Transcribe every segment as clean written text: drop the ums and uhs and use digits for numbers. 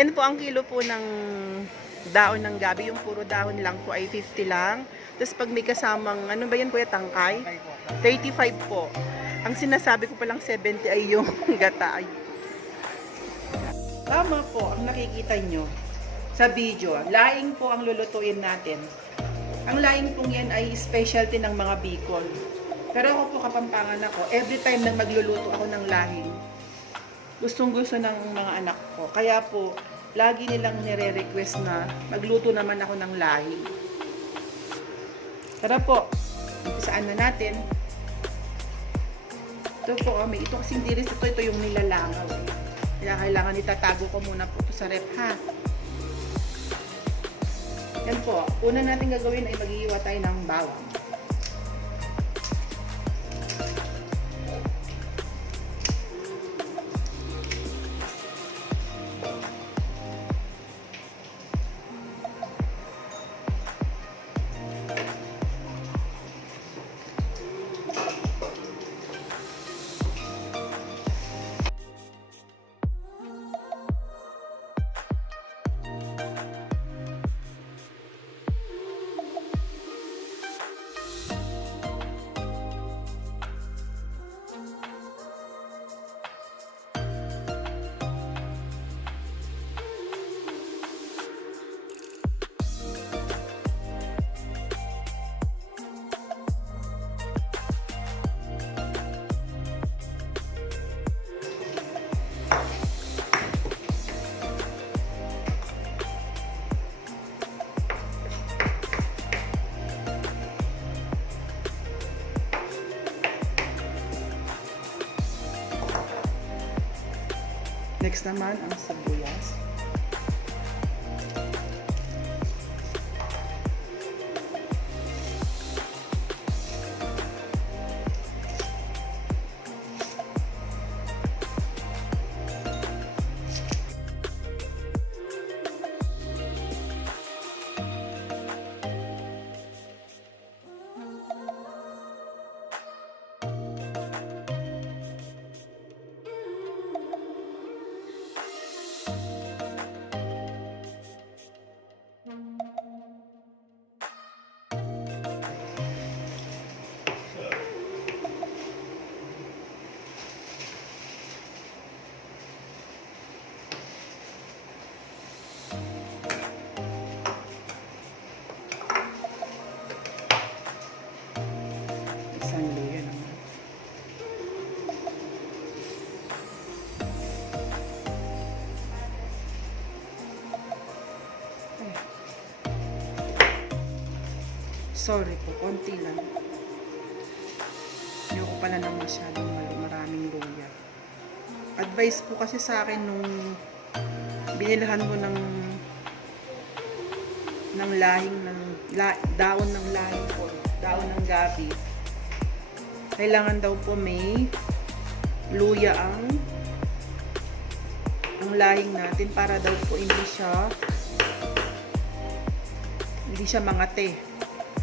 Yan po ang kilo po ng daon ng gabi. Yung puro dahon lang po ay 50 lang. Tapos pag may kasamang, ano ba yan kuya, tangkay? 35 po. Ang sinasabi ko palang 70 ay yung gata. Tama po ang nakikita nyo sa video. Laing po ang lulutuin natin. Ang laing pong yan ay specialty ng mga Bicol. Pero ako po, Kapampangan ako, every time na magluluto ako ng lahing, gustong-gusto ng mga anak ko. Kaya po, lagi nilang nire-request na magluto naman ako ng lahing. Tara po, saan na natin? Ito po kami. Ito kasing diris, ito yung nilalangaw. Kaya kailangan itatago ko muna po ito sa rep, ha? Yan po. Una natin gagawin ay mag-iiwa tayo ng bawang. Next naman ang sibuyas. Sorry po, konti lang. Hindi ko pala nang masyadong maraming luya. Advice po kasi sa akin nung binilhan mo ng lahing daon ng lahing po, daon ng gabi. Kailangan daw po may luya ang lahing natin para daw po hindi siya mangate.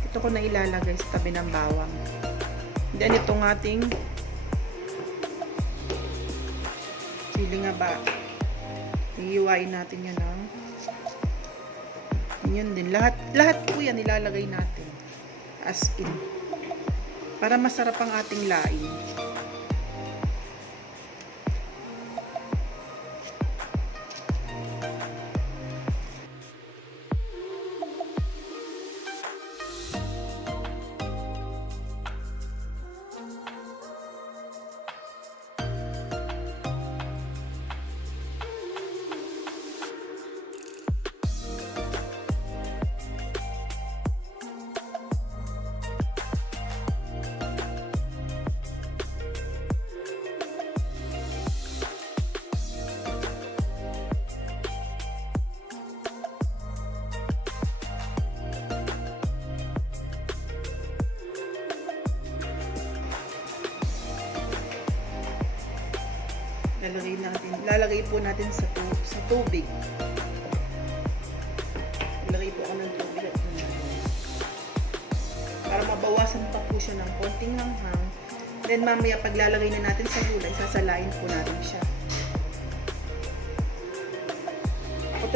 Ito ko na ilalagay sa tabi ng bawang. Then itong ating sili nga ba, iiwain natin yan ng yun din. Lahat po yan ilalagay natin as in para masarap ang ating laing. Lalagay po natin sa tubig. Lalagay po ako ng tubig at para mabawasan pa po siya ng konting hanghang. Then mamaya paglalagay na natin sa gulay, sasalain po natin siya.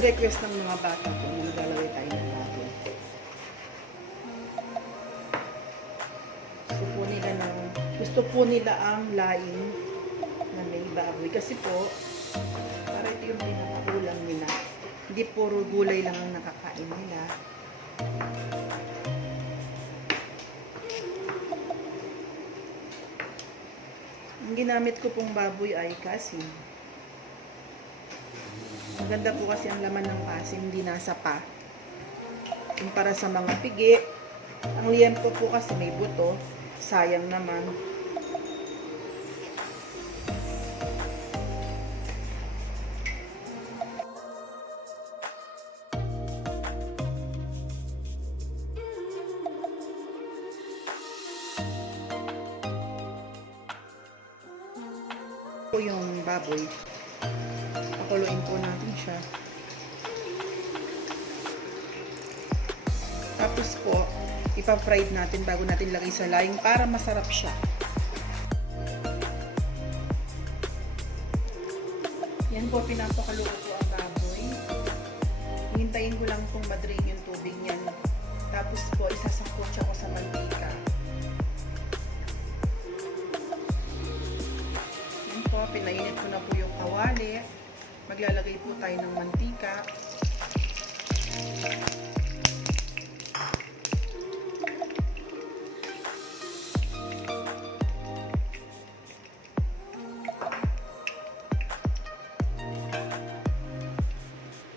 request ng mga bata po na maglalagay tayo ng baboy. Gusto po nila ang laing na may baboy. Kasi po, para ito yung pinakaulam nila. Hindi puro gulay lang ang nakakain nila. Ang ginamit ko pong baboy ay kasi maganda po kasi ang laman ng kasi, hindi nasa pa. Para sa mga pigi, ang liempo po kasi may buto, sayang naman. Po yung baboy, pakuluin po natin siya. Tapos po, ipa-fried natin bago natin lagay sa laing para masarap siya. Yan po, pinapakaluto ko ang baboy. Hintayin ko lang pong madrain yung tubig niyan. Tapos po, isasangkotsa ko sa mantika. Yan po, pinainit ko na po yung kawali. Maglalagay po tayo ng mantika.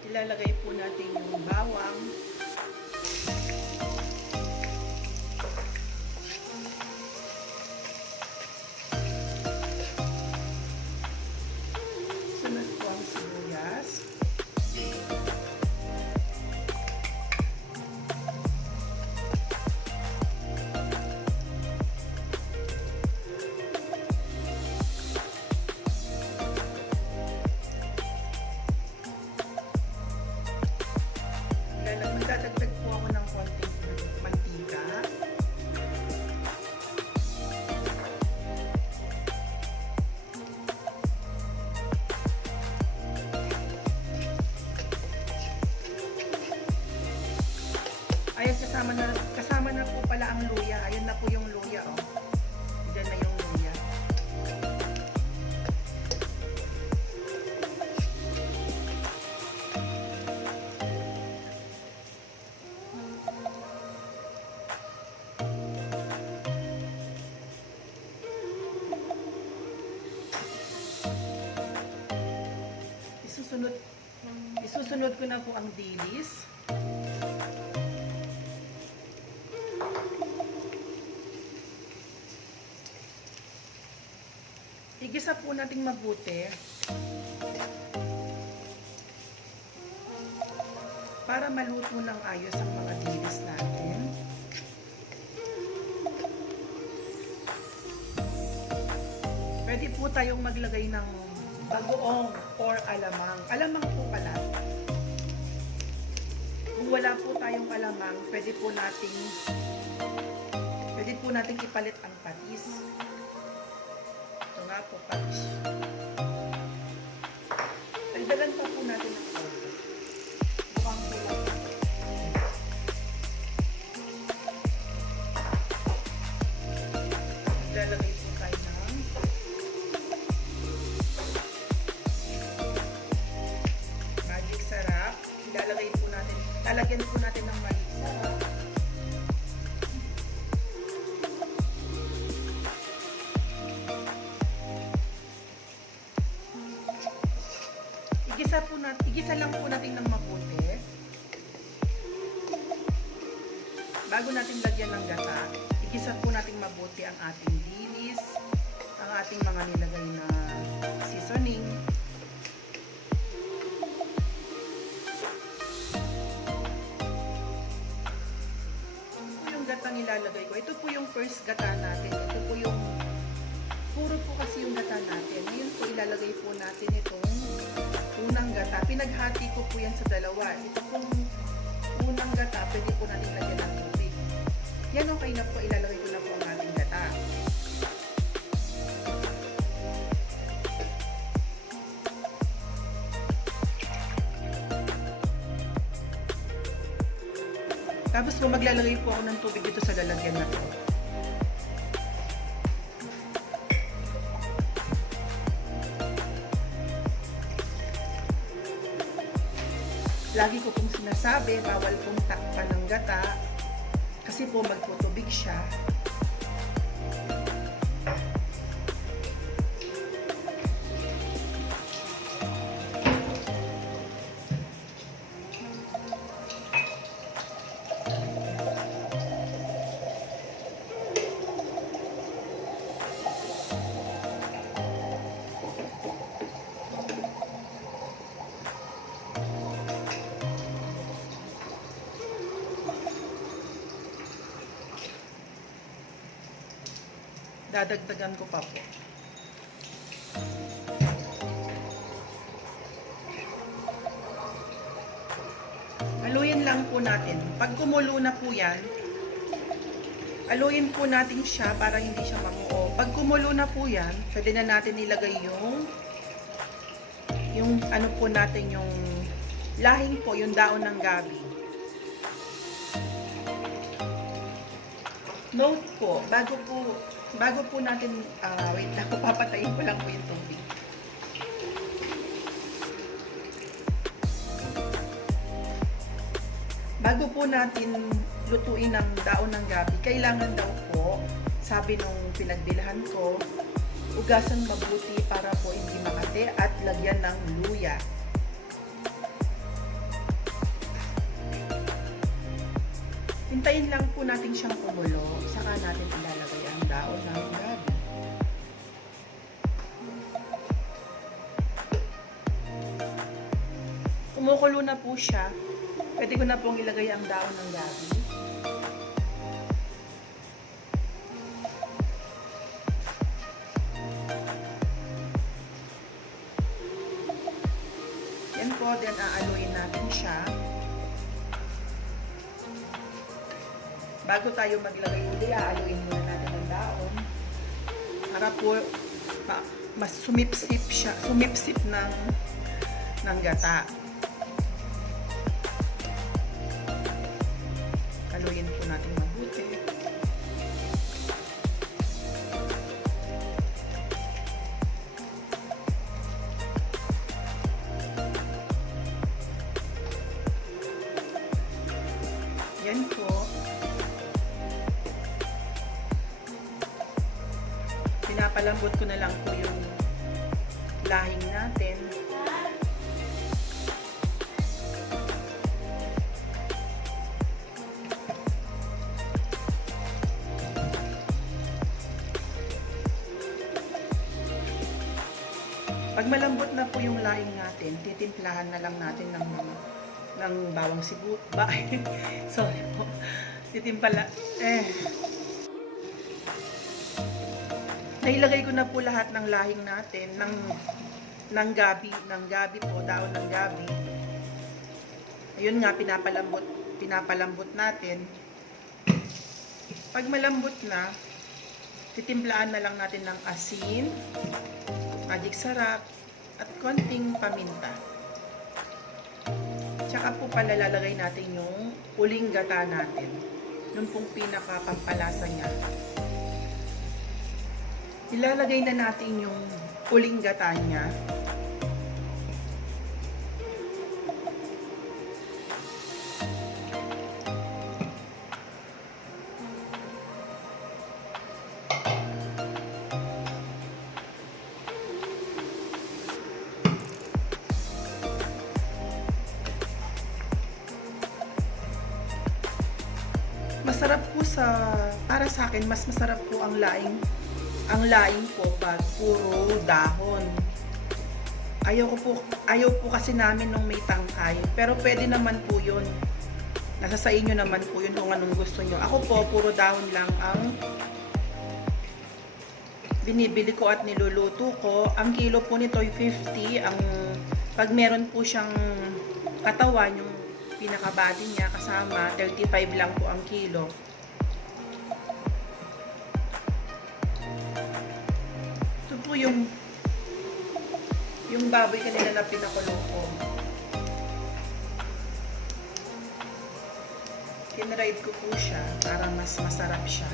Ilalagay po natin yung bawang. Sunod po ang sibuyas. Magdadagdag po ako ng konting mantika. Ayan, kasama na po pala ang luya. Ayan na po yung luya, oh. Diyan na yung luya. Isusunod ko na po ang dilis. Igisa po natin mabuti para maluto ng ayos ang mga dilis natin. Pwede po tayong maglagay ng bagoong or alamang. Alamang po pala. Kung wala po tayong alamang, pwede po nating ipalit ang patis. Ito nga po, patis. Dagdagan pa po natin ang konti. Bukang po lang. Lalagay po tayo ng magic sarap. Lalagyan po natin ng magic sarap. Igisa lang po natin ng mabuti. Bago natin lagyan ng gata, igisa po natin mabuti ang ating dilis, ang ating mga nilagay na seasoning. Nilalagay ko. Ito po yung first gata natin. Ito po yung puro po kasi yung gata natin. Ngayon po ilalagay po natin itong unang gata. Pinaghati ko po yan sa dalawa. Ito pong unang gata, pwede po natin lagyan ng tubig. Yan, okay na po. Ilalagay ko na po ang ating gata. Tapos po maglalagay po ako ng tubig dito sa lalagyan na to. Lagi ko pong sinasabi, bawal pong takpan ng gata kasi po magtutubig siya. Dadagdagan ko pa po. Haluin lang po natin. Pag kumulo na po yan, haluin po natin siya para hindi siya mamuo. Pag kumulo na po yan, pwede na natin ilagay yung ano po natin, yung lahing po, yung daon ng gabi. Note po, bago po natin, wait lang, papatayin ko lang po yung tubig. Bago po natin lutuin ang daon ng gabi, kailangan daw po, sabi nung pinagbilhan ko, ugasan mabuti para po hindi makate at lagyan ng luya. Hintayin lang po natin siyang kumulo, saka natin ilalagay ang daon ng gabi. Kumukulo na po siya, pwede ko na pong ilagay ang daon ng gabi. Yan po, then aaluin natin siya. Bago tayo maglagay uli, aaluin muna natin ang daon para po mas sumipsip siya, sumipsip ng gata. Haluin po natin mabuti. Yan po. Pinapalambot ko na lang po yung lahing natin. Pag malambot na po yung lahing natin, titimplahan na lang natin ng bawang sibuyas. Sorry po. Nailagay ko na po lahat ng lahing natin ng gabi po, daon ng gabi. Ayun nga, pinapalambot natin. Pag malambot na, titimplaan na lang natin ng asin, magic sarap, at konting paminta. Tsaka po palalalagay natin yung uling gata natin. Nun pong pinakapampalasa niya. Ilalagay na natin yung uling gata niya. Masarap po para sa akin, mas masarap po ang laing po pag puro dahon. Ayaw po kasi namin nung may tangkay, pero pwede naman po yun. Nasa sa inyo naman po yun kung anong gusto nyo. Ako po, puro dahon lang ang binibili ko at niluluto ko. Ang kilo po nito ay 50. Pag meron po siyang katawan, yung pinakabody niya kasama, 35 lang po ang kilo. Ito po yung baboy kanina na pinakulo ko. Tinride ko po siya para mas masarap siya.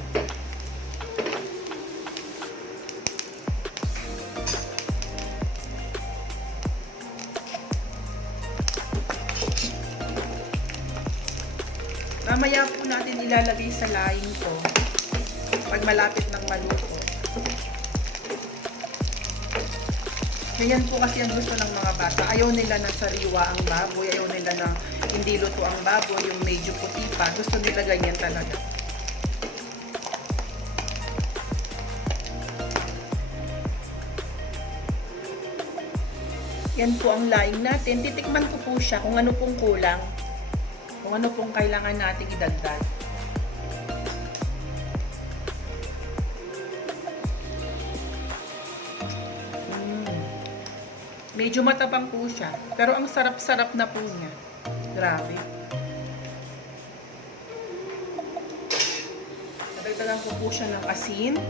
Mamaya po natin ilalagay sa laing ko pag malapit ng maluto. Ganyan po kasi ang gusto ng mga bata. Ayaw nila na sariwa ang baboy, ayaw nila na hindi luto ang baboy, yung medyo puti pa. Gusto nila ganyan talaga. Yan po ang laing natin. Titikman ko po siya kung ano pong kulang. Kung ano pong kailangan nating idagdag. Medyo matabang po siya. Pero ang sarap-sarap na po niya. Grabe. Nadagdagan ko po siya ng asin.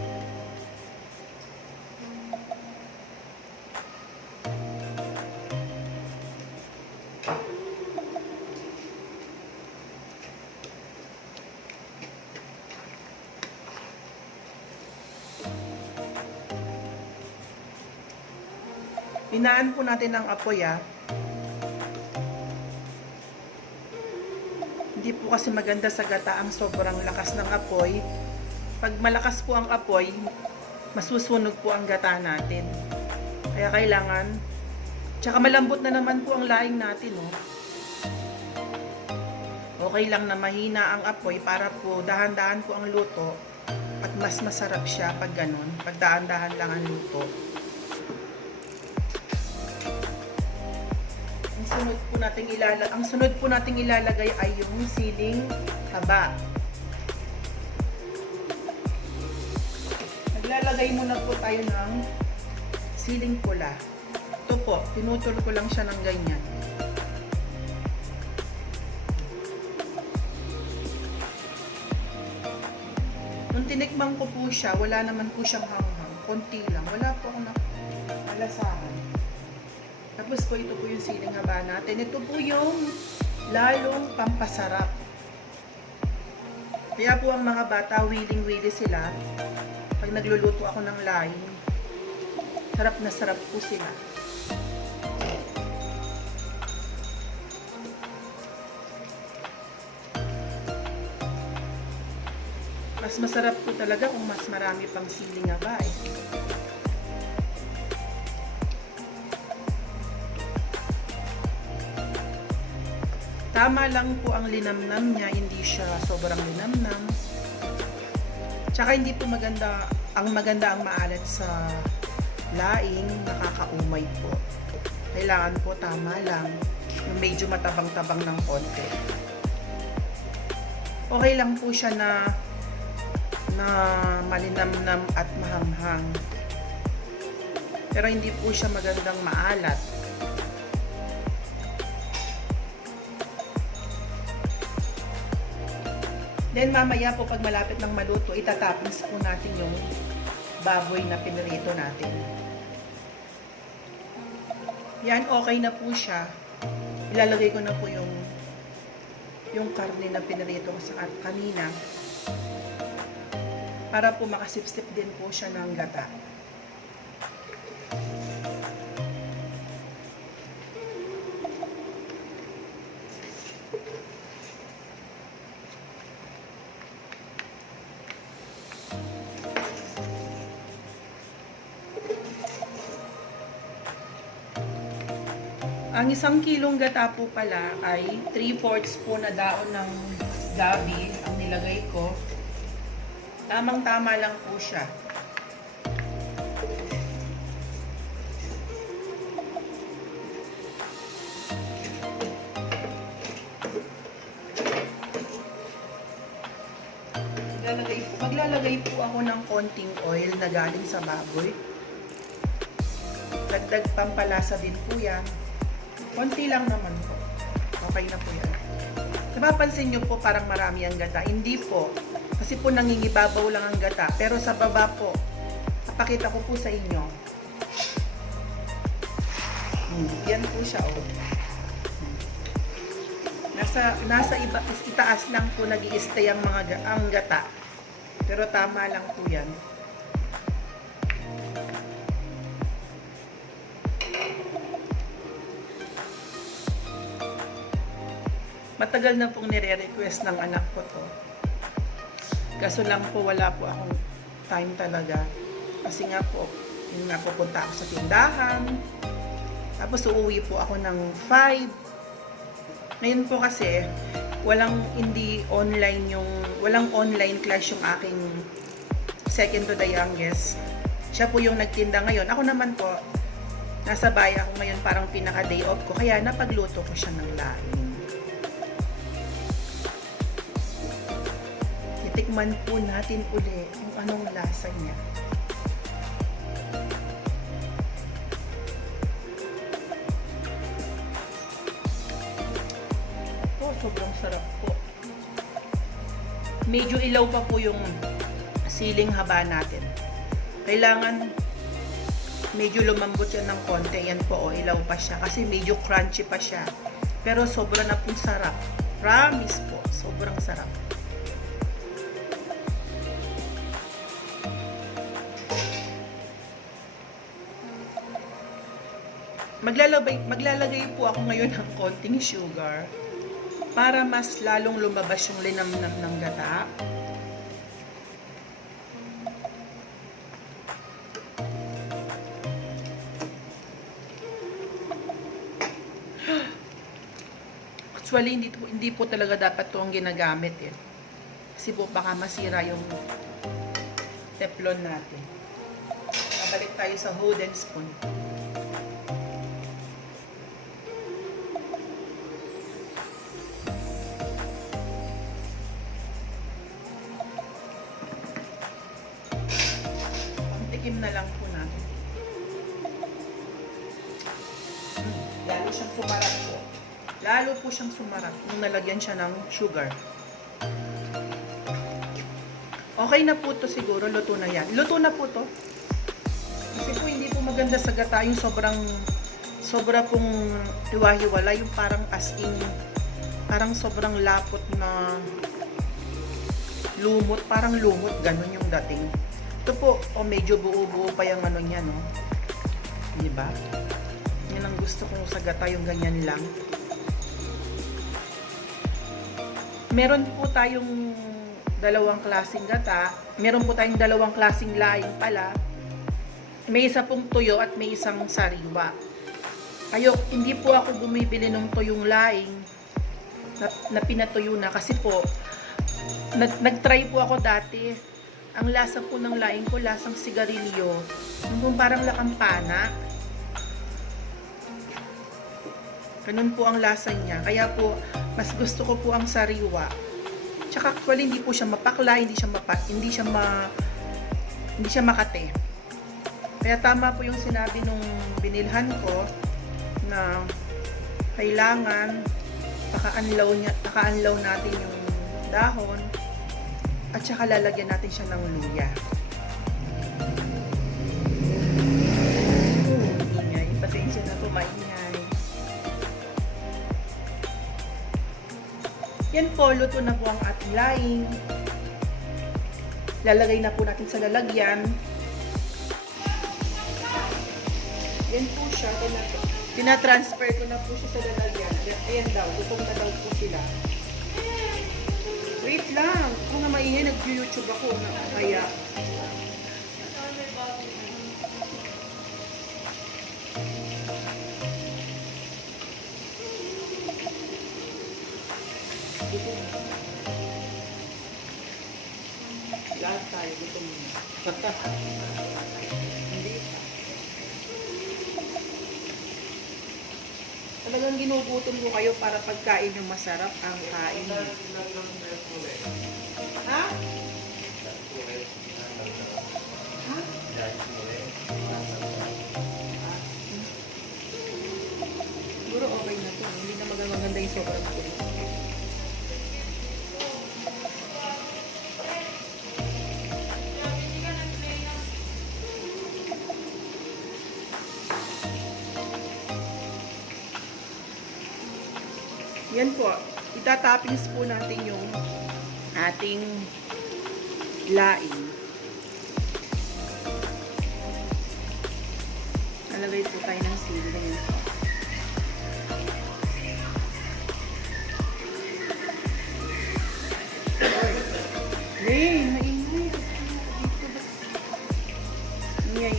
Hinaan po natin ang apoy Hindi po kasi maganda sa gata ang sobrang lakas ng apoy. Pag malakas po ang apoy, masusunog po ang gata natin. Kaya kailangan, tsaka malambot na naman po ang laing natin, Okay lang na mahina ang apoy para po dahan-dahan po ang luto at mas masarap siya pag ganun, pag dahan-dahan lang ang luto. Ang sunod po nating ilalagay ay yung siling haba. Naglalagay muna po tayo ng siling pula. Ito po, tinutol ko lang siya ng ganyan. Nung tinikman ko po siya, wala naman po siyang hanghang. Konti lang. Wala po akong nalasahan. Tapos po, ito po yung siling haba natin. Ito po yung lalong pampasarap. Kaya po ang mga bata, willing-willing sila. Pag nagluluto ako ng laing, sarap na sarap po sila. Mas masarap po talaga kung mas marami pang siling haba Tama lang po ang linamnam niya, hindi siya sobrang linamnam. Tsaka hindi po maganda ang maalat sa laing, nakakaumay po. Kailangan po tama lang, yung medyo matabang-tabang ng konti. Okay lang po siya na malinamnam at mahanghang. Pero hindi po siya magandang maalat. Then mamaya po pag malapit ng maluto, itatapos po natin yung baboy na pinirito natin. Yan, okay na po siya. Ilalagay ko na po yung karne na pinirito ko sa kanina. Para po makasipsip din po siya ng gata. Ang 1 kilong gata po pala ay 3/4 po na daon ng gabi ang nilagay ko. Tamang-tama lang po siya. Maglalagay po ako ng konting oil na galing sa baboy. Dagdag pampalasa din po yan. Konti lang naman po. Okay na po yan. Napapansin nyo po parang marami ang gata. Hindi po. Kasi po nangingibabaw lang ang gata. Pero sa baba po, napakita ko po sa inyo. Yan po siya. Nasa itaas lang po nag-i-stay ang ang gata. Pero tama lang po yan. Matagal na pong nire-request ng anak ko to. Kaso lang po wala po akong time talaga. Kasi nga po, yun nga pupunta ako sa tindahan. Tapos uuwi po ako ng 5. Ngayon po kasi, walang online class yung aking second to the youngest. Siya po yung nagtinda ngayon. Ako naman po, nasa bahay ako ngayon, parang pinaka day off ko. Kaya napagluto ko siya ng laing. Titikman po natin uli kung anong lasa niya. Sobrang sarap po. Medyo ilaw pa po yung siling haba natin. Kailangan medyo lumambot yan ng konti. Yan po, ilaw pa siya. Kasi medyo crunchy pa siya. Pero sobra na pong sarap. Promise po, sobrang sarap. Maglalagay po ako ngayon ng konting sugar para mas lalong lumabas yung linamnam ng gata. Actually, hindi po talaga dapat ito ang ginagamit eh. Kasi po baka masira yung teflon natin. Babalik tayo sa wooden spoon. Tikim na lang po natin. Lalo siyang sumarap po. Lalo po siyang sumarap nung nalagyan siya ng sugar. Okay na po to siguro. Luto na yan. Luto na po to. Kasi po hindi po maganda sa gata yung sobra pong hiwa-hiwala. Yung parang as in, parang sobrang lapot na lumot. Parang lumot. Ganon yung dating. Ito po, medyo buo-buo pa yung ano niya, no? Diba? Yan ang gusto ko sa gata, yung ganyan lang. Meron po tayong dalawang klaseng gata. Meron po tayong dalawang klaseng laing pala. May isa pong tuyo at may isang sariwa. Hindi po ako bumibili ng tuyong laing na pinatuyo na. Kasi po, nag-try po ako dati. Ang lasa po ng laing ko, lasang sigarilyo. Yung parang lakampana. Ganun po ang lasa niya. Kaya po, mas gusto ko po ang sariwa. Tsaka actually, hindi po siya mapakla, hindi siya makate. Kaya tama po yung sinabi nung binilhan ko na kailangan pakaanlaw natin yung dahon at saka lalagyan natin siya ng luya. Ingay, pasensya na po, maingay. Yan po, luto na po ang ating laing. Lalagay na po natin sa lalagyan. Yan po siya. Tinatransfer ko na po siya sa lalagyan. Ayan daw, gutom na daw po sila. Wait lang. Kung nga maingay, nag-YouTube ako. Kaya, lahat tayo gutom na. Hindi pa. Talagang ginugutom ko kayo para pagkain yung masarap ang kain. Ha? Ha? Siguro okay na to. Hindi na maganda yung sobrang kulit. Yan po, Itatoppings po natin yung ating laing. Nalagay po tayo ng sili na yun. Hey, maingay. Ingay.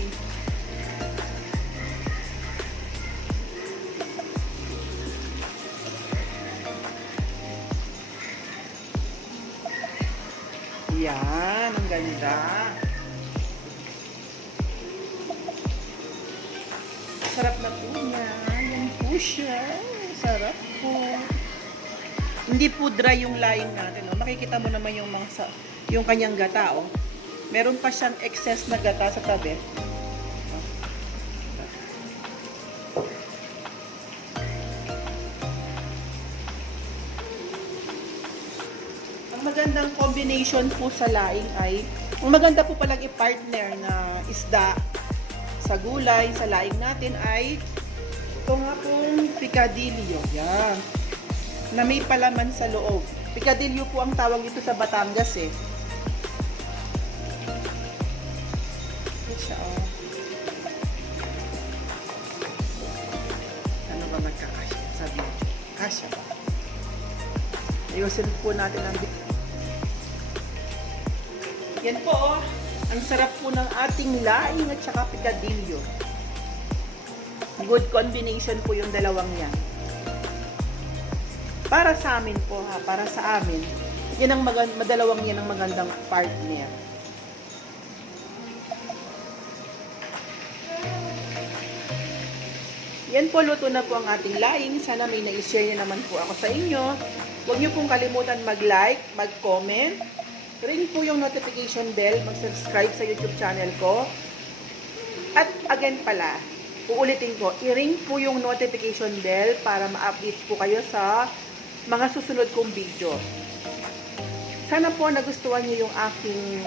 Yan, ang ganda. Sarap na po niya. Yan po siya. Sarap po. Hindi po dry yung laing natin. Oh. Makikita mo naman yung yung kanyang gata. Oh. Meron pa siyang excess na gata sa tabi. Ang magandang combination po sa laing ay, ang maganda po palang i-partner na isda sa gulay, sa laing natin ay ito nga pong picadillo. Yan. Na may palaman sa loob. Picadillo po ang tawag dito sa Batangas eh. Ito siya oh. Ano ba magkakasya? Sabi niyo. Kasya ba? Ayusin po natin ang yan po oh. Ang sarap po ng ating laing at saka picadillo. Good combination po yung dalawang yan. Para sa amin po ha, para sa amin. Yan ang madalawang yan ang magandang partner. Yan po, luto na po ang ating laing. Sana may na-share niyo naman po ako sa inyo. Huwag niyo pong kalimutan mag-like, mag-comment. Ring po yung notification bell, mag-subscribe sa YouTube channel ko. At again pala, uulitin ko, i-ring po yung notification bell para ma-update po kayo sa mga susunod kong video. Sana po nagustuhan niyo yung aking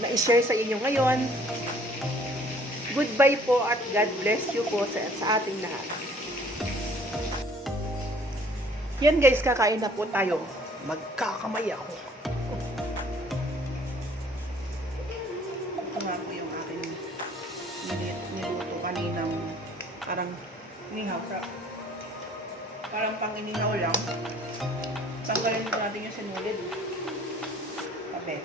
na-share sa inyo ngayon. Goodbye po at God bless you po sa ating lahat. Yan guys, kakain na po tayo. Magkakamay ako. Ito nga po yung aking niluto kaninang parang inihaw. Parang pang inihaw lang. Tanggalin po natin yung sinulid. Kape.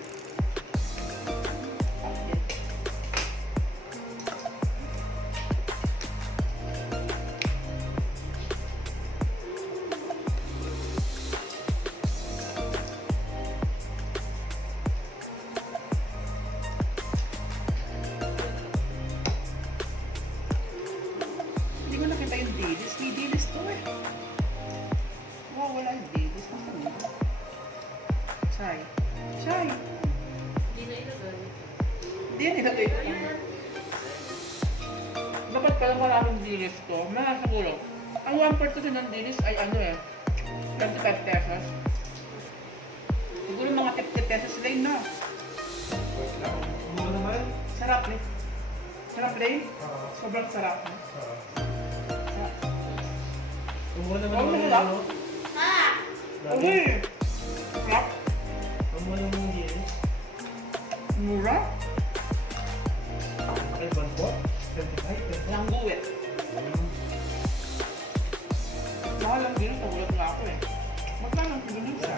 Hindi ko nakita yung dilis. May dilis to eh. Wow, wala yung dilis. Chay. Chay. Hindi na ilagay. Hindi yan ilagay ko. Dapat pala maraming dilis to. Mahal siguro. Ang 1/4 kasi ng dilis ay ano eh. 25 pesos. Siguro mga 50 pesos lang na. Ano naman? Sarap eh. Sarap rin? Sobrang sarap. Umuha naman Oh, yung wala. ano? Lagi? Okay. Sarap. Umuha naman yung yun. Mura. Ay, banpo? 25? Langguwit. Mahal lang din. Nagulat nga ako eh. Magkano ang pinunod sa?